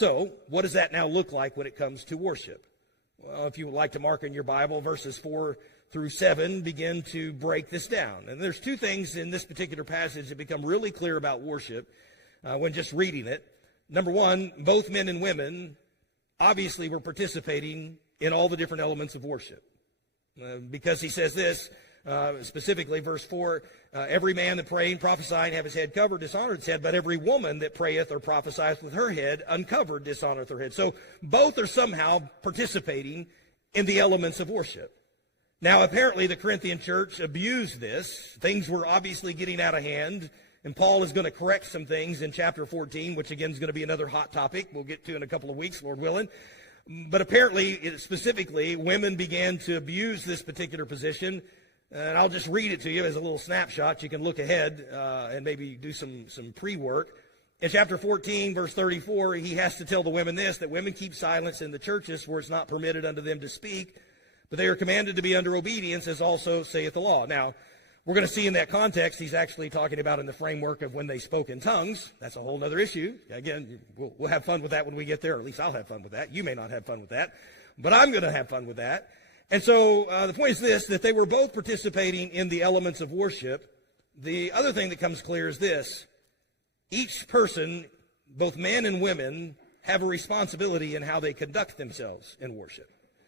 So, what does that now look like when it comes to worship? Well, if you would like to mark in your Bible, verses 4 through 7 begin to break this down. And there's two things in this particular passage that become really clear about worship when just reading it. Number one, both men and women obviously were participating in all the different elements of worship. Because he says this, specifically verse 4, every man that praying, prophesying, have his head covered, dishonoreth his head, but every woman that prayeth or prophesieth with her head uncovered, dishonoreth her head. So both are somehow participating in the elements of worship. Now, apparently the Corinthian church abused this. Things were obviously getting out of hand, and Paul is going to correct some things in chapter 14, which again is going to be another hot topic we'll get to in a couple of weeks, Lord willing. But apparently, specifically, women began to abuse this particular position. And I'll just read it to you as a little snapshot. You can look ahead and maybe do some pre-work. In chapter 14, verse 34, he has to tell the women this, that women keep silence in the churches where it's not permitted unto them to speak, but they are commanded to be under obedience, as also saith the law. Now, we're going to see in that context, he's actually talking about in the framework of when they spoke in tongues. That's a whole other issue. Again, we'll have fun with that when we get there, or at least I'll have fun with that. You may not have fun with that, but I'm going to have fun with that. And so the point is this, that they were both participating in the elements of worship. The other thing that comes clear is this. Each person, both men and women, have a responsibility in how they conduct themselves in worship.